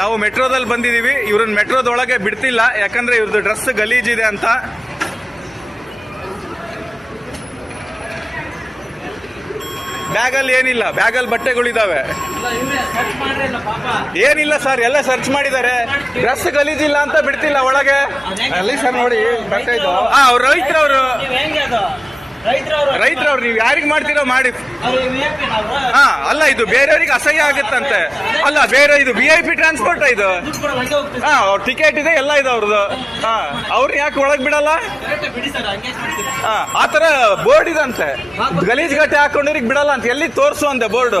ನಾವು ಮೆಟ್ರೋದಲ್ಲಿ ಬಂದಿದ್ದೀವಿ. ಇವ್ರನ್ನ ಮೆಟ್ರೋದೊಳಗೆ ಬಿಡ್ತಿಲ್ಲ, ಯಾಕಂದ್ರೆ ಇವ್ರದ್ದು ಡ್ರೆಸ್ ಗಲೀಜಿದೆ ಅಂತ. ಬ್ಯಾಗಲ್ಲಿ ಏನಿಲ್ಲ, ಬ್ಯಾಗಲ್ಲಿ ಬಟ್ಟೆಗಳಿದಾವೆ. ಏನಿಲ್ಲ ಸರ್, ಎಲ್ಲ ಸರ್ಚ್ ಮಾಡಿದ್ದಾರೆ. ಡ್ರೆಸ್ ಗಲೀಜಿಲ್ಲ ಅಂತ ಬಿಡ್ತಿಲ್ಲ ಒಳಗೆ. ಅಲ್ಲಿ ಸರ್ ನೋಡಿ ಬಟ್ಟೆ ಇದು. ಅವ್ರು ರೈತರವರು ನೀವು ಯಾರಿಗ್ ಮಾಡ್ತೀರೋ ಮಾಡಿ. ಅಲ್ಲ, ಇದು ಬೇರೆಯವ್ರಿಗೆ ಅಸಹ್ಯ ಆಗುತ್ತಂತೆ. ಅಲ್ಲ, ಬೇರೆ ಇದು VIP ಟ್ರಾನ್ಸ್ಪೋರ್ಟ್ ಇದು. ಅವ್ರ ಟಿಕೆಟ್ ಇದೆ, ಎಲ್ಲ ಇದೆ ಅವ್ರದ್ದು. ಅವ್ರು ಯಾಕೆ ಒಳಗ್ ಬಿಡಲ್ಲ? ಆತರ ಬೋರ್ಡ್ ಇದಂತೆ, ಗಲೀಜ್ ಗಟ್ಟೆ ಹಾಕೊಂಡಿರಿಗೆ ಬಿಡಲ್ಲ ಅಂತ. ಎಲ್ಲಿ ತೋರ್ಸು ಅಂದೆ ಬೋರ್ಡ್.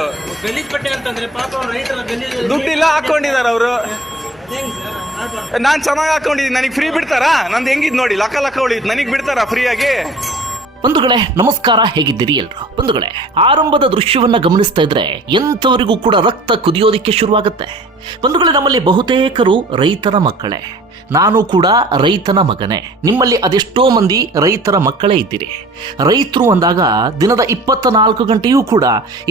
ದುಡ್ಡಿಲ್ಲ, ಹಾಕೊಂಡಿದಾರ ಅವರು. ನಾನ್ ಚೆನ್ನಾಗಿ ಹಾಕೊಂಡಿದ್ದೀನಿ, ನನಗೆ ಫ್ರೀ ಬಿಡ್ತಾರಾ? ನಂದು ಹೆಂಗಿದ್ ನೋಡಿ, ಲಕ್ಕ ಉಳಿದ್, ನನಗ್ ಬಿಡ್ತಾರಾ ಫ್ರೀಯಾಗಿ? ಬಂಧುಗಳೇ ನಮಸ್ಕಾರ, ಹೇಗಿದ್ದೀರಿ ಎಲ್ರು? ಬಂಧುಗಳೇ, ಆರಂಭದ ದೃಶ್ಯವನ್ನ ಗಮನಿಸ್ತಾ ಇದ್ರೆ ಎಂಥವರಿಗೂ ಕೂಡ ರಕ್ತ ಕುದಿಯೋದಿಕ್ಕೆ ಶುರುವಾಗುತ್ತೆ. ಬಂಧುಗಳೇ, ನಮ್ಮಲ್ಲಿ ಬಹುತೇಕರು ರೈತರ ಮಕ್ಕಳೇ. ನಾನು ಕೂಡ ರೈತನ ಮಗನೇ. ನಿಮ್ಮಲ್ಲಿ ಅದೆಷ್ಟೋ ಮಂದಿ ರೈತರ ಮಕ್ಕಳೇ ಇದ್ದೀರಿ. ರೈತರು ಅಂದಾಗ ದಿನದ 24 ಗಂಟೆಯೂ ಕೂಡ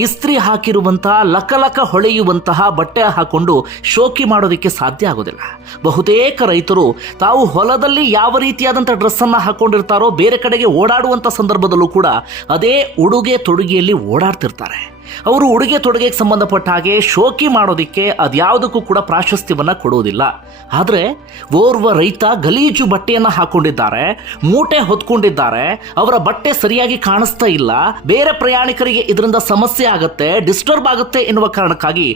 ಇಸ್ತ್ರಿ ಹಾಕಿರುವಂತಹ ಲಕ ಹೊಳೆಯುವಂತಹ ಬಟ್ಟೆ ಹಾಕೊಂಡು ಶೋಕಿ ಮಾಡೋದಕ್ಕೆ ಸಾಧ್ಯ ಆಗೋದಿಲ್ಲ. ಬಹುತೇಕ ರೈತರು ತಾವು ಹೊಲದಲ್ಲಿ ಯಾವ ರೀತಿಯಾದಂಥ ಡ್ರೆಸ್ಸನ್ನು ಹಾಕೊಂಡಿರ್ತಾರೋ ಬೇರೆ ಕಡೆಗೆ ಓಡಾಡುವಂಥ ಸಂದರ್ಭದಲ್ಲೂ ಕೂಡ ಅದೇ ಉಡುಗೆ ತೊಡುಗೆಯಲ್ಲಿ ಓಡಾಡ್ತಿರ್ತಾರೆ. ಅವರು ಉಡುಗೆ ತೊಡುಗೆಗೆ ಸಂಬಂಧಪಟ್ಟ ಹಾಗೆ ಶೋಕಿ ಮಾಡೋದಕ್ಕೆ ಅದ್ಯಾವುದಕ್ಕೂ ಕೂಡ ಪ್ರಾಶಸ್ತ್ಯವನ್ನು ಕೊಡುವುದಿಲ್ಲ. ಆದರೆ ಓರ್ವ ರೈತ ಗಲೀಜು ಬಟ್ಟೆಯನ್ನು ಹಾಕೊಂಡಿದ್ದಾರೆ, ಮೂಟೆ ಹೊತ್ಕೊಂಡಿದ್ದಾರೆ, ಅವರ ಬಟ್ಟೆ ಸರಿಯಾಗಿ ಕಾಣಿಸ್ತಾ ಇಲ್ಲ, ಬೇರೆ ಪ್ರಯಾಣಿಕರಿಗೆ ಇದರಿಂದ ಸಮಸ್ಯೆ ಆಗುತ್ತೆ, ಡಿಸ್ಟರ್ಬ್ ಆಗುತ್ತೆ ಎನ್ನುವ ಕಾರಣಕ್ಕಾಗಿ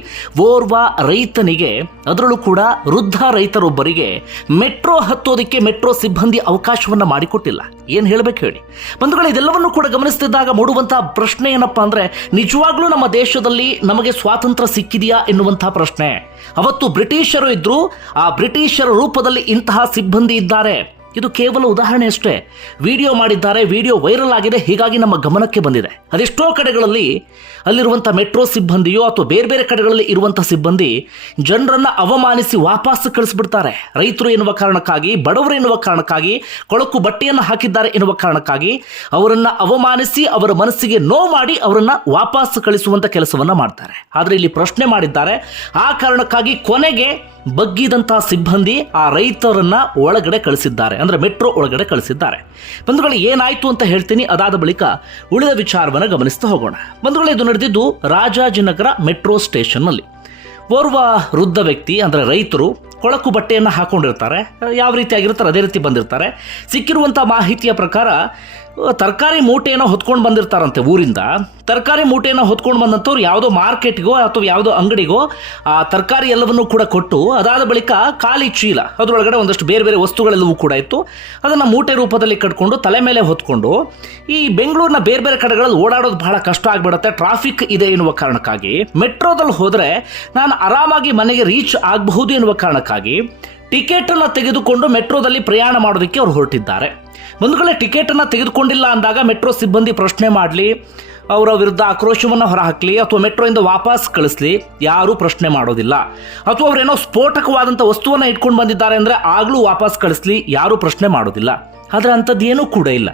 ಓರ್ವ ರೈತನಿಗೆ, ಅದರಲ್ಲೂ ಕೂಡ ವೃದ್ಧ ರೈತರೊಬ್ಬರಿಗೆ ಮೆಟ್ರೋ ಹತ್ತೋದಕ್ಕೆ ಮೆಟ್ರೋ ಸಿಬ್ಬಂದಿ ಅವಕಾಶವನ್ನು ಮಾಡಿಕೊಟ್ಟಿಲ್ಲ. ಏನು ಹೇಳಬೇಕು ಹೇಳಿ ಬಂಧುಗಳು? ಇದೆಲ್ಲವನ್ನು ಕೂಡ ಗಮನಿಸ್ತಿದ್ದಾಗ ಮೂಡುವಂತಹ ಪ್ರಶ್ನೆ ಏನಪ್ಪಾ ಅಂದ್ರೆ, ನಿಜವಾಗ್ಲೂ ನಮ್ಮ ದೇಶದಲ್ಲಿ ನಮಗೆ ಸ್ವಾತಂತ್ರ್ಯ ಸಿಕ್ಕಿದೆಯಾ ಎನ್ನುವಂತಹ ಪ್ರಶ್ನೆ. ಅವತ್ತು ಬ್ರಿಟಿಷರು ಇದ್ರು, ಆ ಬ್ರಿಟಿಷರ ರೂಪದಲ್ಲಿ ಇಂತಹ ಸಿಬ್ಬಂದಿ ಇದ್ದಾರೆ. ಇದು ಕೇವಲ ಉದಾಹರಣೆ ಅಷ್ಟೇ. ವಿಡಿಯೋ ಮಾಡಿದ್ದಾರೆ, ವಿಡಿಯೋ ವೈರಲ್ ಆಗಿದೆ, ಹೀಗಾಗಿ ನಮ್ಮ ಗಮನಕ್ಕೆ ಬಂದಿದೆ. ಅದೆಷ್ಟೋ ಕಡೆಗಳಲ್ಲಿ ಅಲ್ಲಿರುವಂಥ ಮೆಟ್ರೋ ಸಿಬ್ಬಂದಿಯೋ ಅಥವಾ ಬೇರೆ ಬೇರೆ ಕಡೆಗಳಲ್ಲಿ ಇರುವಂಥ ಸಿಬ್ಬಂದಿ ಜನರನ್ನು ಅವಮಾನಿಸಿ ವಾಪಸ್ ಕಳಿಸ್ಬಿಡ್ತಾರೆ. ರೈತರು ಎನ್ನುವ ಕಾರಣಕ್ಕಾಗಿ, ಬಡವರು ಎನ್ನುವ ಕಾರಣಕ್ಕಾಗಿ, ಕೊಳಕು ಬಟ್ಟೆಯನ್ನು ಹಾಕಿದ್ದಾರೆ ಎನ್ನುವ ಕಾರಣಕ್ಕಾಗಿ ಅವರನ್ನು ಅವಮಾನಿಸಿ ಅವರ ಮನಸ್ಸಿಗೆ ನೋವು ಮಾಡಿ ಅವರನ್ನು ವಾಪಸ್ ಕಳಿಸುವಂಥ ಕೆಲಸವನ್ನು ಮಾಡ್ತಾರೆ. ಆದರೆ ಇಲ್ಲಿ ಪ್ರಶ್ನೆ ಮಾಡಿದ್ದಾರೆ, ಆ ಕಾರಣಕ್ಕಾಗಿ ಕೊನೆಗೆ ಬಗ್ಗಿದಂತಹ ಸಿಬ್ಬಂದಿ ಆ ರೈತರನ್ನ ಒಳಗಡೆ ಕಳಿಸಿದ್ದಾರೆ, ಅಂದ್ರೆ ಮೆಟ್ರೋ ಒಳಗಡೆ ಕಳಿಸಿದ್ದಾರೆ. ಬಂಧುಗಳು, ಏನಾಯ್ತು ಅಂತ ಹೇಳ್ತೀನಿ, ಅದಾದ ಬಳಿಕ ಉಳಿದ ವಿಚಾರವನ್ನು ಗಮನಿಸ್ತಾ ಹೋಗೋಣ. ಬಂಧುಗಳು, ಇದು ನಡೆದಿದ್ದು ರಾಜಾಜಿನಗರ ಮೆಟ್ರೋ ಸ್ಟೇಷನ್ ನಲ್ಲಿ. ಓರ್ವ ವೃದ್ಧ ವ್ಯಕ್ತಿ ಅಂದ್ರೆ ರೈತರು ಕೊಳಕು ಬಟ್ಟೆಯನ್ನು ಹಾಕೊಂಡಿರ್ತಾರೆ. ಯಾವ ರೀತಿಯಾಗಿರ್ತಾರೆ ಅದೇ ರೀತಿ ಬಂದಿರ್ತಾರೆ. ಸಿಕ್ಕಿರುವಂಥ ಮಾಹಿತಿಯ ಪ್ರಕಾರ ತರಕಾರಿ ಮೂಟೆಯನ್ನು ಹೊತ್ಕೊಂಡು ಬಂದಿರ್ತಾರಂತೆ ಊರಿಂದ. ತರಕಾರಿ ಮೂಟೆಯನ್ನು ಹೊತ್ಕೊಂಡು ಬಂದಂಥವ್ರು ಯಾವುದೋ ಮಾರ್ಕೆಟ್ಗೋ ಅಥವಾ ಯಾವುದೋ ಅಂಗಡಿಗೋ ಆ ತರಕಾರಿ ಎಲ್ಲವನ್ನೂ ಕೂಡ ಕೊಟ್ಟು, ಅದಾದ ಬಳಿಕ ಖಾಲಿ ಚೀಲ, ಅದರೊಳಗಡೆ ಒಂದಷ್ಟು ಬೇರೆ ಬೇರೆ ವಸ್ತುಗಳೆಲ್ಲವೂ ಕೂಡ ಇತ್ತು, ಅದನ್ನು ಮೂಟೆ ರೂಪದಲ್ಲಿ ಕಟ್ಕೊಂಡು ತಲೆ ಮೇಲೆ ಹೊತ್ಕೊಂಡು ಈ ಬೆಂಗಳೂರಿನ ಬೇರೆ ಬೇರೆ ಕಡೆಗಳಲ್ಲಿ ಓಡಾಡೋದು ಬಹಳ ಕಷ್ಟ ಆಗಿಬಿಡುತ್ತೆ, ಟ್ರಾಫಿಕ್ ಇದೆ ಎನ್ನುವ ಕಾರಣಕ್ಕಾಗಿ ಮೆಟ್ರೋದಲ್ಲಿ ಹೋದರೆ ನಾನು ಆರಾಮಾಗಿ ಮನೆಗೆ ರೀಚ್ ಆಗಬಹುದು ಎನ್ನುವ ಕಾರಣಕ್ಕಾಗಿ ಟಿಕೆಟನ್ನು ತೆಗೆದುಕೊಂಡು ಮೆಟ್ರೋದಲ್ಲಿ ಪ್ರಯಾಣ ಮಾಡೋದಕ್ಕೆ ಅವರು ಹೊರಟಿದ್ದಾರೆ. ಬಂಧುಗಳೇ, ಟಿಕೆಟನ್ನು ತೆಗೆದುಕೊಂಡಿಲ್ಲ ಅಂದಾಗ ಮೆಟ್ರೋ ಸಿಬ್ಬಂದಿ ಪ್ರಶ್ನೆ ಮಾಡಲಿ, ಅವರ ವಿರುದ್ಧ ಆಕ್ರೋಶವನ್ನು ಹೊರಹಾಕಲಿ ಅಥವಾ ಮೆಟ್ರೋಯಿಂದ ವಾಪಸ್ ಕಳಿಸ್ಲಿ, ಯಾರೂ ಪ್ರಶ್ನೆ ಮಾಡೋದಿಲ್ಲ. ಅಥವಾ ಅವರೇನೋ ಸ್ಫೋಟಕವಾದಂಥ ವಸ್ತುವನ್ನು ಇಟ್ಕೊಂಡು ಬಂದಿದ್ದಾರೆ ಅಂದರೆ ಆಗಲೂ ವಾಪಸ್ ಕಳಿಸ್ಲಿ, ಯಾರೂ ಪ್ರಶ್ನೆ ಮಾಡೋದಿಲ್ಲ. ಆದರೆ ಅಂಥದ್ದೇನೂ ಕೂಡ ಇಲ್ಲ.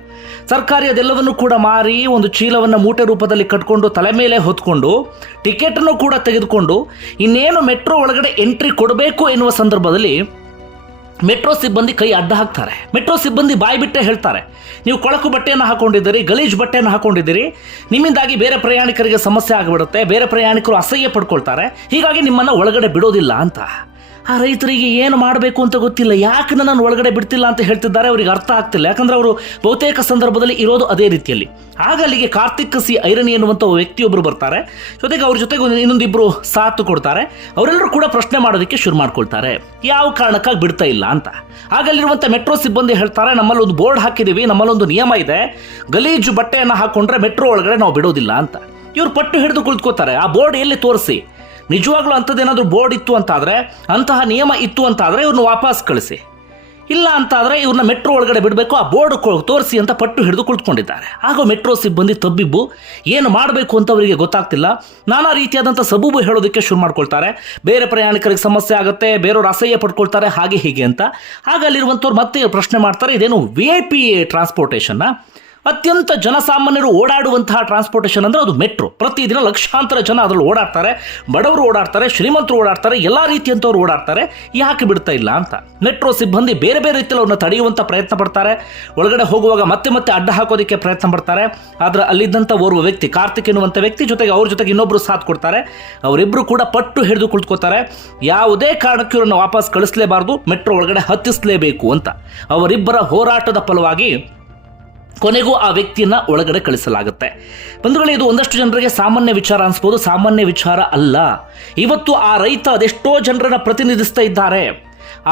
ಸರ್ಕಾರಿ ಅದೆಲ್ಲವನ್ನು ಕೂಡ ಮಾರಿ ಒಂದು ಚೀಲವನ್ನು ಮೂಟೆ ರೂಪದಲ್ಲಿ ಕಟ್ಕೊಂಡು ತಲೆ ಮೇಲೆ ಹೊತ್ಕೊಂಡು ಟಿಕೆಟನ್ನು ಕೂಡ ತೆಗೆದುಕೊಂಡು ಇನ್ನೇನು ಮೆಟ್ರೋ ಒಳಗಡೆ ಎಂಟ್ರಿ ಕೊಡಬೇಕು ಎನ್ನುವ ಸಂದರ್ಭದಲ್ಲಿ ಮೆಟ್ರೋ ಸಿಬ್ಬಂದಿ ಕೈ ಅಡ್ಡ ಹಾಕ್ತಾರೆ. ಮೆಟ್ರೋ ಸಿಬ್ಬಂದಿ ಬಾಯಿ ಬಿಟ್ಟೆ ಹೇಳ್ತಾರೆ, ನೀವು ಕೊಳಕು ಬಟ್ಟೆಯನ್ನು ಹಾಕೊಂಡಿದ್ದೀರಿ, ಗಲೀಜು ಬಟ್ಟೆಯನ್ನು ಹಾಕೊಂಡಿದ್ದೀರಿ, ನಿಮ್ಮಿಂದಾಗಿ ಬೇರೆ ಪ್ರಯಾಣಿಕರಿಗೆ ಸಮಸ್ಯೆ ಆಗಿಬಿಡುತ್ತೆ, ಬೇರೆ ಪ್ರಯಾಣಿಕರು ಅಸಹ್ಯ ಪಡ್ಕೊಳ್ತಾರೆ, ಹೀಗಾಗಿ ನಿಮ್ಮನ್ನು ಒಳಗಡೆ ಬಿಡೋದಿಲ್ಲ ಅಂತ. ಆ ರೈತರಿಗೆ ಏನು ಮಾಡಬೇಕು ಅಂತ ಗೊತ್ತಿಲ್ಲ. ಯಾಕೆ ನನ್ನನ್ನು ಒಳಗಡೆ ಬಿಡ್ತಿಲ್ಲ ಅಂತ ಹೇಳ್ತಿದ್ದಾರೆ, ಅವರಿಗೆ ಅರ್ಥ ಆಗ್ತಿಲ್ಲ. ಯಾಕಂದ್ರೆ ಅವರು ಬಹುತೇಕ ಸಂದರ್ಭದಲ್ಲಿ ಇರೋದು ಅದೇ ರೀತಿಯಲ್ಲಿ. ಆಗ ಅಲ್ಲಿಗೆ ಕಾರ್ತಿಕ್ ಸಿ ಐರಣಿ ಎನ್ನುವಂಥ ವ್ಯಕ್ತಿಯೊಬ್ಬರು ಬರ್ತಾರೆ. ಜೊತೆಗೆ ಅವ್ರ ಜೊತೆಗೆ ಇನ್ನೊಂದಿಬ್ಬರು ಸಾಥ್ ಕೊಡ್ತಾರೆ. ಅವರೆಲ್ಲರೂ ಕೂಡ ಪ್ರಶ್ನೆ ಮಾಡೋದಕ್ಕೆ ಶುರು ಮಾಡ್ಕೊಳ್ತಾರೆ, ಯಾವ ಕಾರಣಕ್ಕಾಗಿ ಬಿಡ್ತಾ ಇಲ್ಲ ಅಂತ. ಆಗ ಅಲ್ಲಿರುವಂಥ ಮೆಟ್ರೋ ಸಿಬ್ಬಂದಿ ಹೇಳ್ತಾರೆ, ನಮ್ಮಲ್ಲಿ ಒಂದು ಬೋರ್ಡ್ ಹಾಕಿದ್ದೀವಿ, ನಮ್ಮಲ್ಲೊಂದು ನಿಯಮ ಇದೆ, ಗಲೀಜು ಬಟ್ಟೆಯನ್ನು ಹಾಕೊಂಡ್ರೆ ಮೆಟ್ರೋ ಒಳಗಡೆ ನಾವು ಬಿಡೋದಿಲ್ಲ ಅಂತ. ಇವರು ಪಟ್ಟು ಹಿಡಿದು ಕುಳಿತುಕೋತಾರೆ, ಆ ಬೋರ್ಡ್ ಎಲ್ಲಿ ತೋರಿಸಿ, ನಿಜವಾಗ್ಲೂ ಅಂಥದ್ದೇನಾದರೂ ಬೋರ್ಡ್ ಇತ್ತು ಅಂತಾದರೆ, ಅಂತಹ ನಿಯಮ ಇತ್ತು ಅಂತಾದರೆ ಇವ್ರನ್ನ ವಾಪಸ್ ಕಳಿಸಿ, ಇಲ್ಲ ಅಂತಾದರೆ ಇವ್ರನ್ನ ಮೆಟ್ರೋ ಒಳಗಡೆ ಬಿಡಬೇಕು, ಆ ಬೋರ್ಡ್ ತೋರಿಸಿ ಅಂತ ಪಟ್ಟು ಹಿಡಿದು ಕುಳಿತುಕೊಂಡಿದ್ದಾರೆ. ಆಗ ಮೆಟ್ರೋ ಸಿಬ್ಬಂದಿ ತಬ್ಬಿಬ್ಬು, ಏನು ಮಾಡಬೇಕು ಅಂತ ಅವರಿಗೆ ಗೊತ್ತಾಗ್ತಿಲ್ಲ. ನಾನಾ ರೀತಿಯಾದಂಥ ಸಬೂಬು ಹೇಳೋದಕ್ಕೆ ಶುರು ಮಾಡ್ಕೊಳ್ತಾರೆ, ಬೇರೆ ಪ್ರಯಾಣಿಕರಿಗೆ ಸಮಸ್ಯೆ ಆಗುತ್ತೆ, ಬೇರೆಯವರು ಅಸಹ್ಯ ಪಡ್ಕೊಳ್ತಾರೆ, ಹಾಗೆ ಹೀಗೆ ಅಂತ. ಆಗ ಅಲ್ಲಿರುವಂಥವ್ರು ಮತ್ತೆ ಪ್ರಶ್ನೆ ಮಾಡ್ತಾರೆ, ಇದೇನು VIP ಟ್ರಾನ್ಸ್ಪೋರ್ಟೇಷನ್ನ, ಅತ್ಯಂತ ಜನಸಾಮಾನ್ಯರು ಓಡಾಡುವಂತಹ ಟ್ರಾನ್ಸ್ಪೋರ್ಟೇಷನ್ ಅಂದರೆ ಅದು ಮೆಟ್ರೋ. ಪ್ರತಿದಿನ ಲಕ್ಷಾಂತರ ಜನ ಅದರಲ್ಲಿ ಓಡಾಡ್ತಾರೆ, ಬಡವರು ಓಡಾಡ್ತಾರೆ, ಶ್ರೀಮಂತರು ಓಡಾಡ್ತಾರೆ, ಎಲ್ಲ ರೀತಿಯಂಥವ್ರು ಓಡಾಡ್ತಾರೆ. ಯಾಕೆ ಬಿಡ್ತಾ ಇಲ್ಲ ಅಂತ ಮೆಟ್ರೋ ಸಿಬ್ಬಂದಿ ಬೇರೆ ಬೇರೆ ರೀತಿಯಲ್ಲಿ ಅವ್ರನ್ನ ತಡೆಯುವಂಥ ಪ್ರಯತ್ನ ಪಡ್ತಾರೆ. ಒಳಗಡೆ ಹೋಗುವಾಗ ಮತ್ತೆ ಮತ್ತೆ ಅಡ್ಡ ಹಾಕೋದಕ್ಕೆ ಪ್ರಯತ್ನ ಪಡ್ತಾರೆ. ಆದರೆ ಅಲ್ಲಿದ್ದಂಥ ಓರ್ವ ವ್ಯಕ್ತಿ, ಕಾರ್ತಿಕ್ ಎನ್ನುವಂಥ ವ್ಯಕ್ತಿ ಜೊತೆಗೆ ಅವ್ರ ಜೊತೆಗೆ ಇನ್ನೊಬ್ಬರು ಸಾಥ್ ಕೊಡ್ತಾರೆ. ಅವರಿಬ್ಬರು ಕೂಡ ಪಟ್ಟು ಹಿಡಿದು ಕುಳಿತುಕೋತಾರೆ. ಯಾವುದೇ ಕಾರಣಕ್ಕೂ ಇವರನ್ನು ವಾಪಸ್ ಕಳಿಸಲೇಬಾರ್ದು, ಮೆಟ್ರೋ ಒಳಗಡೆ ಹತ್ತಿಸಲೇಬೇಕು ಅಂತ. ಅವರಿಬ್ಬರ ಹೋರಾಟದ ಫಲವಾಗಿ ಕೊನೆಗೂ ಆ ವ್ಯಕ್ತಿಯನ್ನ ಒಳಗಡೆ ಕಳಿಸಲಾಗುತ್ತೆ. ಬಂಧುಗಳೇ, ಇದು ಒಂದಷ್ಟು ಜನರಿಗೆ ಸಾಮಾನ್ಯ ವಿಚಾರ ಅನ್ಸ್ಬೋದು. ಸಾಮಾನ್ಯ ವಿಚಾರ ಅಲ್ಲ. ಇವತ್ತು ಆ ರೈತ ಅದೆಷ್ಟೋ ಜನರನ್ನ ಪ್ರತಿನಿಧಿಸ್ತಾ ಇದ್ದಾರೆ.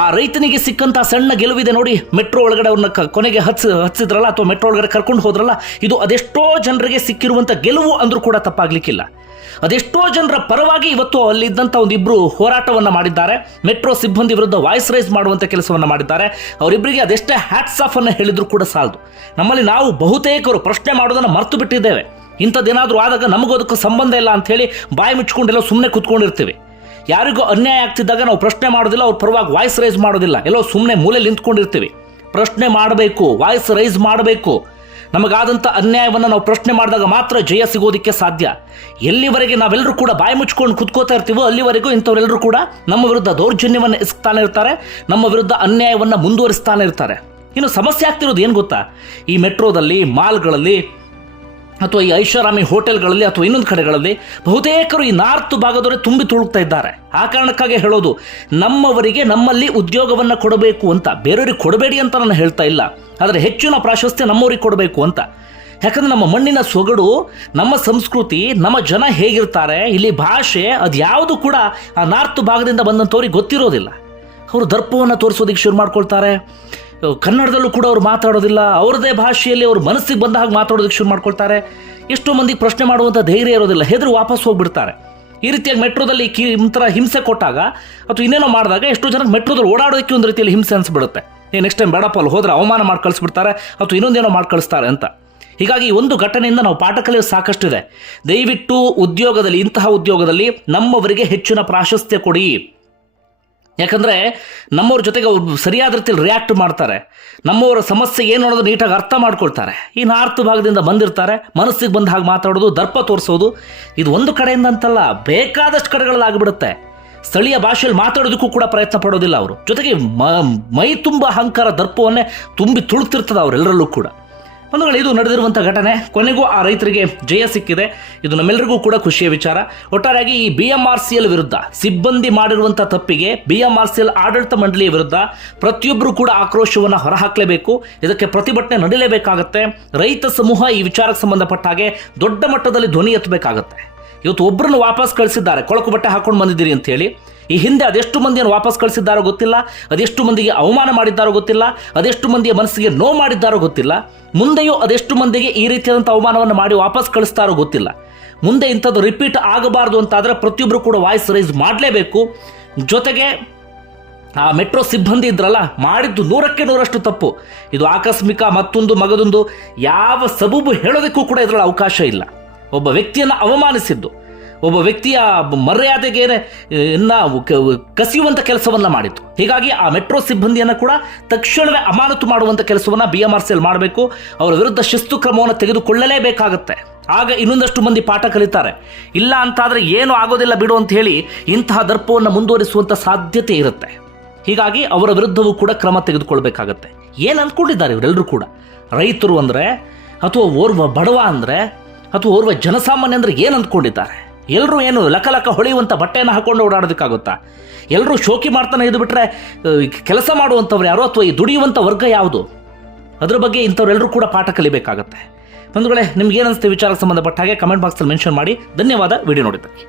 ಆ ರೈತನಿಗೆ ಸಿಕ್ಕಂತ ಸಣ್ಣ ಗೆಲುವಿದೆ ನೋಡಿ. ಮೆಟ್ರೋ ಒಳಗಡೆ ಅವ್ರನ್ನ ಕೊನೆಗೆ ಹಚ್ಚಿದ್ರಲ್ಲ, ಅಥವಾ ಮೆಟ್ರೋ ಒಳಗಡೆ ಕರ್ಕೊಂಡು ಹೋದ್ರಲ್ಲ, ಇದು ಅದೆಷ್ಟೋ ಜನರಿಗೆ ಸಿಕ್ಕಿರುವಂಥ ಗೆಲುವು ಅಂದ್ರೂ ಕೂಡ ತಪ್ಪಾಗ್ಲಿಕ್ಕಿಲ್ಲ. ಅದೆಷ್ಟೋ ಜನರ ಪರವಾಗಿ ಇವತ್ತು ಅಲ್ಲಿದ್ದಂಥ ಒಂದಿಬ್ಬರು ಹೋರಾಟವನ್ನು ಮಾಡಿದ್ದಾರೆ. ಮೆಟ್ರೋ ಸಿಬ್ಬಂದಿ ವಿರುದ್ಧ ವಾಯ್ಸ್ ರೈಸ್ ಮಾಡುವಂಥ ಕೆಲಸವನ್ನು ಮಾಡಿದ್ದಾರೆ. ಅವರಿಬ್ಬರಿಗೆ ಅದೆಷ್ಟೇ ಹ್ಯಾಟ್ಸ್ ಆಫ್ ಅನ್ನು ಹೇಳಿದ್ರು ಕೂಡ ಸಾಲದು. ನಮ್ಮಲ್ಲಿ ನಾವು ಬಹುತೇಕರು ಪ್ರಶ್ನೆ ಮಾಡೋದನ್ನು ಮರ್ತು ಬಿಟ್ಟಿದ್ದೇವೆ. ಇಂಥದ್ದೇನಾದರೂ ಆದಾಗ ನಮಗೂ ಅದಕ್ಕೂ ಸಂಬಂಧ ಇಲ್ಲ ಅಂತ ಹೇಳಿ ಬಾಯಿ ಮುಚ್ಕೊಂಡೆಲ್ಲ ಸುಮ್ಮನೆ ಕೂತ್ಕೊಂಡಿರ್ತೀವಿ. ಯಾರಿಗೂ ಅನ್ಯಾಯ ಆಗ್ತಿದ್ದಾಗ ನಾವು ಪ್ರಶ್ನೆ ಮಾಡೋದಿಲ್ಲ, ಅವ್ರ ಪರವಾಗಿ ವಾಯ್ಸ್ ರೈಸ್ ಮಾಡೋದಿಲ್ಲ, ಎಲ್ಲೋ ಸುಮ್ಮನೆ ಮೂಲೆಯಲ್ಲಿ ನಿಂತ್ಕೊಂಡಿರ್ತೀವಿ. ಪ್ರಶ್ನೆ ಮಾಡಬೇಕು, ವಾಯ್ಸ್ ರೈಸ್ ಮಾಡಬೇಕು. ನಮಗಾದಂಥ ಅನ್ಯಾಯವನ್ನು ನಾವು ಪ್ರಶ್ನೆ ಮಾಡಿದಾಗ ಮಾತ್ರ ಜಯ ಸಿಗೋದಕ್ಕೆ ಸಾಧ್ಯ. ಎಲ್ಲಿವರೆಗೆ ನಾವೆಲ್ಲರೂ ಕೂಡ ಬಾಯಿ ಮುಚ್ಕೊಂಡು ಕುತ್ಕೋತಾ ಇರ್ತೀವೋ ಅಲ್ಲಿವರೆಗೂ ಇಂಥವರೆಲ್ಲರೂ ಕೂಡ ನಮ್ಮ ವಿರುದ್ಧ ದೌರ್ಜನ್ಯವನ್ನು ಎಸಗ್ತಾನೆ ಇರ್ತಾರೆ, ನಮ್ಮ ವಿರುದ್ಧ ಅನ್ಯಾಯವನ್ನು ಮುಂದುವರಿಸ್ತಾನೆ ಇರ್ತಾರೆ. ಇನ್ನು ಸಮಸ್ಯೆ ಆಗ್ತಿರೋದು ಏನು ಗೊತ್ತಾ? ಈ ಮೆಟ್ರೋದಲ್ಲಿ, ಮಾಲ್ಗಳಲ್ಲಿ, ಅಥವಾ ಈ ಐಷಾರಾಮಿ ಹೋಟೆಲ್ಗಳಲ್ಲಿ, ಅಥವಾ ಇನ್ನೊಂದು ಕಡೆಗಳಲ್ಲಿ ಬಹುತೇಕರು ಈ ನಾರ್ತ್ ಭಾಗದವರೇ ತುಂಬಿ ತುಳುಕ್ತಾ ಇದ್ದಾರೆ. ಆ ಕಾರಣಕ್ಕಾಗಿ ಹೇಳೋದು, ನಮ್ಮವರಿಗೆ ನಮ್ಮಲ್ಲಿ ಉದ್ಯೋಗವನ್ನು ಕೊಡಬೇಕು ಅಂತ. ಬೇರೆಯವ್ರಿಗೆ ಕೊಡಬೇಡಿ ಅಂತ ನಾನು ಹೇಳ್ತಾ ಇಲ್ಲ, ಆದರೆ ಹೆಚ್ಚಿನ ಪ್ರಾಶಸ್ತ್ಯ ನಮ್ಮವ್ರಿಗೆ ಕೊಡಬೇಕು ಅಂತ. ಯಾಕಂದ್ರೆ ನಮ್ಮ ಮಣ್ಣಿನ ಸೊಗಡು, ನಮ್ಮ ಸಂಸ್ಕೃತಿ, ನಮ್ಮ ಜನ ಹೇಗಿರ್ತಾರೆ, ಇಲ್ಲಿ ಭಾಷೆ, ಅದು ಯಾವುದು ಕೂಡ ಆ ನಾರ್ತ್ ಭಾಗದಿಂದ ಬಂದಂಥವ್ರಿಗೆ ಗೊತ್ತಿರೋದಿಲ್ಲ. ಅವರು ದರ್ಪವನ್ನು ತೋರಿಸೋದಕ್ಕೆ ಶುರು ಮಾಡ್ಕೊಳ್ತಾರೆ. ಕನ್ನಡದಲ್ಲೂ ಕೂಡ ಅವ್ರು ಮಾತಾಡೋದಿಲ್ಲ, ಅವ್ರದ್ದೇ ಭಾಷೆಯಲ್ಲಿ ಅವ್ರ ಮನಸ್ಸಿಗೆ ಬಂದ ಹಾಗೆ ಮಾತಾಡೋದಕ್ಕೆ ಶುರು ಮಾಡ್ಕೊಳ್ತಾರೆ. ಎಷ್ಟೋ ಮಂದಿಗೆ ಪ್ರಶ್ನೆ ಮಾಡುವಂಥ ಧೈರ್ಯ ಇರೋದಿಲ್ಲ, ಹೆದರು ವಾಪಸ್ ಹೋಗ್ಬಿಡ್ತಾರೆ. ಈ ರೀತಿಯಾಗಿ ಮೆಟ್ರೋದಲ್ಲಿ ಒಂಥರ ಹಿಂಸೆ ಕೊಟ್ಟಾಗ ಅಥವಾ ಇನ್ನೇನೋ ಮಾಡಿದಾಗ ಎಷ್ಟೋ ಜನಕ್ಕೆ ಮೆಟ್ರೋದಲ್ಲಿ ಓಡಾಡೋದಕ್ಕೆ ಒಂದು ರೀತಿಯಲ್ಲಿ ಹಿಂಸೆ ಅನಿಸ್ಬಿಡುತ್ತೆ. ನೆಕ್ಸ್ಟ್ ಟೈಮ್ ಬೇಡಪ್ಪ ಅಲ್ಲಿ ಹೋದ್ರೆ ಅವಮಾನ ಮಾಡಿ ಕಳಿಸ್ಬಿಡ್ತಾರೆ ಅಥವಾ ಇನ್ನೊಂದೇನೋ ಮಾಡಿ ಕಳಿಸ್ತಾರೆ ಅಂತ. ಹೀಗಾಗಿ ಒಂದು ಘಟನೆಯಿಂದ ನಾವು ಪಾಠ ಕಲಿಯೋದು ಸಾಕಷ್ಟಿದೆ. ದಯವಿಟ್ಟು ಉದ್ಯೋಗದಲ್ಲಿ, ಇಂತಹ ಉದ್ಯೋಗದಲ್ಲಿ ನಮ್ಮವರಿಗೆ ಹೆಚ್ಚಿನ ಪ್ರಾಶಸ್ತ್ಯ ಕೊಡಿ. ಯಾಕಂದರೆ ನಮ್ಮವ್ರ ಜೊತೆಗೆ ಅವ್ರು ಸರಿಯಾದ ರೀತಿಯಲ್ಲಿ ರಿಯಾಕ್ಟ್ ಮಾಡ್ತಾರೆ, ನಮ್ಮವರ ಸಮಸ್ಯೆ ಏನು ಅನ್ನೋದು ನೀಟಾಗಿ ಅರ್ಥ ಮಾಡ್ಕೊಳ್ತಾರೆ. ಈ ನಾರ್ತ್ ಭಾಗದಿಂದ ಬಂದಿರ್ತಾರೆ, ಮನಸ್ಸಿಗೆ ಬಂದ ಹಾಗೆ ಮಾತಾಡೋದು, ದರ್ಪ ತೋರಿಸೋದು, ಇದು ಒಂದು ಕಡೆಯಿಂದ ಅಂತಲ್ಲ, ಬೇಕಾದಷ್ಟು ಕಡೆಗಳಲ್ಲಾಗ್ಬಿಡುತ್ತೆ. ಸ್ಥಳೀಯ ಭಾಷೆಯಲ್ಲಿ ಮಾತಾಡೋದಕ್ಕೂ ಕೂಡ ಪ್ರಯತ್ನ ಪಡೋದಿಲ್ಲ ಅವರು. ಜೊತೆಗೆ ಮೈ ತುಂಬ ಅಹಂಕಾರ, ದರ್ಪವನ್ನೇ ತುಂಬಿ ತುಳುಕ್ತಿರ್ತದೆ ಅವರೆಲ್ಲರಲ್ಲೂ ಕೂಡ. ಬಂಧುಗಳು, ಇದು ನಡೆದಿರುವಂಥ ಘಟನೆ. ಕೊನೆಗೂ ಆ ರೈತರಿಗೆ ಜಯ ಸಿಕ್ಕಿದೆ. ಇದು ನಮ್ಮೆಲ್ಲರಿಗೂ ಕೂಡ ಖುಷಿಯ ವಿಚಾರ. ಒಟ್ಟಾರೆಯಾಗಿ ಈ BMRCL ವಿರುದ್ಧ ಸಿಬ್ಬಂದಿ ಮಾಡಿರುವಂಥ ತಪ್ಪಿಗೆ BMRCL ಆಡಳಿತ ಮಂಡಳಿಯ ವಿರುದ್ಧ ಪ್ರತಿಯೊಬ್ಬರು ಕೂಡ ಆಕ್ರೋಶವನ್ನು ಹೊರಹಾಕಲೇಬೇಕು. ಇದಕ್ಕೆ ಪ್ರತಿಭಟನೆ ನಡೀಲೇಬೇಕಾಗತ್ತೆ. ರೈತ ಸಮೂಹ ಈ ವಿಚಾರಕ್ಕೆ ಸಂಬಂಧಪಟ್ಟ ಹಾಗೆ ದೊಡ್ಡ ಮಟ್ಟದಲ್ಲಿ ಧ್ವನಿ ಎತ್ತಬೇಕಾಗತ್ತೆ. ಇವತ್ತು ಒಬ್ಬರನ್ನು ವಾಪಸ್ ಕಳಿಸಿದ್ದಾರೆ, ಕೊಳಕು ಬಟ್ಟೆ ಹಾಕೊಂಡು ಬಂದಿದ್ದೀರಿ ಅಂತ ಹೇಳಿ. ಈ ಹಿಂದೆ ಅದೆಷ್ಟು ಮಂದಿಯನ್ನು ವಾಪಸ್ ಕಳಿಸಿದ್ದಾರೋ ಗೊತ್ತಿಲ್ಲ, ಅದೆಷ್ಟು ಮಂದಿಗೆ ಅವಮಾನ ಮಾಡಿದ್ದಾರೋ ಗೊತ್ತಿಲ್ಲ, ಅದೆಷ್ಟು ಮಂದಿಯ ಮನಸ್ಸಿಗೆ ನೋವು ಮಾಡಿದ್ದಾರೋ ಗೊತ್ತಿಲ್ಲ. ಮುಂದೆಯೂ ಅದೆಷ್ಟು ಮಂದಿಗೆ ಈ ರೀತಿಯಾದಂಥ ಅವಮಾನವನ್ನು ಮಾಡಿ ವಾಪಸ್ ಕಳಿಸ್ತಾರೋ ಗೊತ್ತಿಲ್ಲ. ಮುಂದೆ ಇಂಥದ್ದು ರಿಪೀಟ್ ಆಗಬಾರ್ದು ಅಂತಾದರೆ ಪ್ರತಿಯೊಬ್ಬರು ಕೂಡ ವಾಯ್ಸ್ ರೈಸ್ ಮಾಡಲೇಬೇಕು. ಜೊತೆಗೆ ಆ ಮೆಟ್ರೋ ಸಿಬ್ಬಂದಿ ಇದ್ರಲ್ಲ, ಮಾಡಿದ್ದು 100ಕ್ಕೆ 100ರಷ್ಟು ತಪ್ಪು. ಇದು ಆಕಸ್ಮಿಕ, ಮತ್ತೊಂದು ಮಗದೊಂದು ಯಾವ ಸಬೂಬು ಹೇಳೋದಕ್ಕೂ ಕೂಡ ಇದರಲ್ಲಿ ಅವಕಾಶ ಇಲ್ಲ. ಒಬ್ಬ ವ್ಯಕ್ತಿಯನ್ನು ಅವಮಾನಿಸಿದ್ದು, ಒಬ್ಬ ವ್ಯಕ್ತಿಯ ಮರ್ಯಾದೆಗೆ ಕಸಿಯುವಂಥ ಕೆಲಸವನ್ನು ಮಾಡಿತ್ತು. ಹೀಗಾಗಿ ಆ ಮೆಟ್ರೋ ಸಿಬ್ಬಂದಿಯನ್ನು ಕೂಡ ತಕ್ಷಣವೇ ಅಮಾನತು ಮಾಡುವಂಥ ಕೆಲಸವನ್ನು BMRCL ಮಾಡಬೇಕು. ಅವರ ವಿರುದ್ಧ ಶಿಸ್ತು ಕ್ರಮವನ್ನು ತೆಗೆದುಕೊಳ್ಳಲೇಬೇಕಾಗತ್ತೆ. ಆಗ ಇನ್ನೊಂದಷ್ಟು ಮಂದಿ ಪಾಠ ಕಲಿತಾರೆ. ಇಲ್ಲ ಅಂತಾದರೆ ಏನು ಆಗೋದಿಲ್ಲ ಬಿಡು ಅಂತ ಹೇಳಿ ಇಂತಹ ದರ್ಪವನ್ನು ಮುಂದುವರಿಸುವಂಥ ಸಾಧ್ಯತೆ ಇರುತ್ತೆ. ಹೀಗಾಗಿ ಅವರ ವಿರುದ್ಧವೂ ಕೂಡ ಕ್ರಮ ತೆಗೆದುಕೊಳ್ಬೇಕಾಗತ್ತೆ. ಏನು ಅಂದ್ಕೊಂಡಿದ್ದಾರೆ ಇವರೆಲ್ಲರೂ ಕೂಡ? ರೈತರು ಅಂದರೆ, ಅಥವಾ ಓರ್ವ ಬಡವ ಅಂದರೆ, ಅಥವಾ ಓರ್ವ ಜನಸಾಮಾನ್ಯ ಅಂದರೆ ಏನು ಅಂದ್ಕೊಂಡಿದ್ದಾರೆ? ಎಲ್ಲರೂ ಏನು ಲಕ ಹೊಳೆಯುವಂಥ ಬಟ್ಟೆಯನ್ನು ಹಾಕೊಂಡು ಓಡಾಡೋದಕ್ಕಾಗುತ್ತಾ? ಎಲ್ಲರೂ ಶೋಕಿ ಮಾಡ್ತಾನೆ ಇದು ಬಿಟ್ಟರೆ ಕೆಲಸ ಮಾಡುವಂಥವ್ರು ಯಾರು, ಅಥವಾ ಈ ದುಡಿಯುವಂಥ ವರ್ಗ ಯಾವುದು? ಅದ್ರ ಬಗ್ಗೆ ಇಂಥವ್ರೆಲ್ಲರೂ ಕೂಡ ಪಾಠ ಕಲಿಬೇಕಾಗತ್ತೆ. ಬಂಧುಗಳೇ, ನಿಮ್ಗೆ ಏನು ಅನಿಸುತ್ತೆ ವಿಚಾರಕ್ಕೆ ಸಂಬಂಧಪಟ್ಟ ಹಾಗೆ ಕಮೆಂಟ್ ಬಾಕ್ಸಲ್ಲಿ ಮೆನ್ಷನ್ ಮಾಡಿ. ಧನ್ಯವಾದ ವಿಡಿಯೋ ನೋಡಿದ್ದಕ್ಕೆ.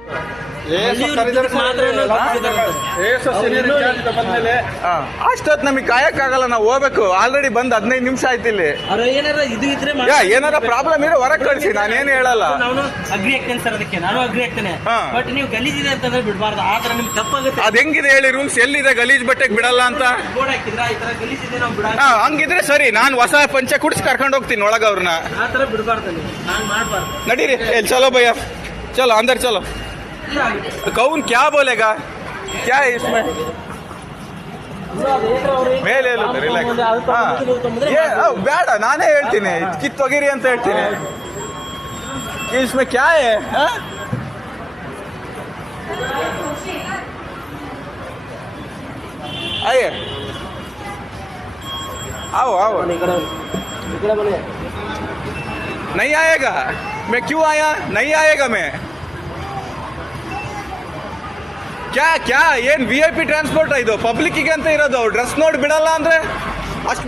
ಅಷ್ಟೊತ್ತು ನಮಗೆ ಕಾಯಕ್ಕಾಗಲ್ಲ, ನಾವು ಹೋಗ್ಬೇಕು. ಆಲ್ರೆಡಿ ಬಂದು 15 ನಿಮಿಷ ಆಯ್ತು ಇಲ್ಲಿ. ಏನಾರ ಪ್ರಾಬ್ಲಮ್ ಇರೋ ಹೊರಗೆ ಕಳಿಸಿ, ನಾನೇನು ಹೇಳಲ್ಲ. ನಾನು ಅಗ್ರಿ ಆಗ್ತೇನೆ ಸರ್, ಅದಕ್ಕೆ ನಾನು ಅಗ್ರಿ ಆಗ್ತೇನೆ. ಬಟ್ ನೀವು ಗಲೀಜಿದೆ ಅಂತಂದ್ರೆ ಬಿಡಬಾರ್ದು. ಆ ತರ ನಿಮ್ಗೆ ತಪ್ಪಾಗುತ್ತೆ. ಅದ್ ಹೆಂಗಿದೆ ಹೇಳಿ ರೂಲ್ಸ್? ಎಲ್ಲಿದೆ ಗಲೀಜ್ ಬಟ್ಟೆಗೆ ಬಿಡಲ್ಲ ಅಂತ ಬೋರ್ಡ್ ಹಾಕಿದ್ರ ಈ ತರ ಗಲೀಜಿದೆ ನಾವು ಬಿಡ. ಹಂಗಿದ್ರೆ ಸರಿ, ನಾನು ಹೊಸ ಪಂಚೆ ಕುಡಿಸಿ ಕರ್ಕೊಂಡು ಹೋಗ್ತೀನಿ ಒಳಗ ಅವ್ರನ್ನ. ಆ ತರ ಬಿಡಬಾರ್ದು, ನಾನು ಮಾಡಬಾರ್ದು. ನಡೀರಿ, ಚಲೋ ಭಯ್ಯ, ಚಲೋ ಅಂದರ್ ಚಲೋ. कौन क्या बोलेगा, क्या है इसमें? ಮೇಲೆ ರಿಲ್ಯಾಕ್ಸ್. ಬೇಡ, ನಾನೇ ಹೇಳ್ತೀನಿ, ಕಿತ್ತೊಗಿರಿ ಅಂತ ಹೇಳ್ತೀನಿ. इसमें क्या है? आइए, आओ आओ. नहीं आएगा, मैं क्यों आया? नहीं आएगा मैं. क्या क्या ಏನ್ VIP ಟ್ರಾನ್ಸ್ಪೋರ್ಟ್ ಇದು? ಪಬ್ಲಿಕ್ಕಿಗೆ ಅಂತ ಇರೋದು. ಡ್ರೆಸ್ ನೋಡಿ ಬಿಡಲ್ಲ ಅಂದ್ರೆ ಅಷ್ಟು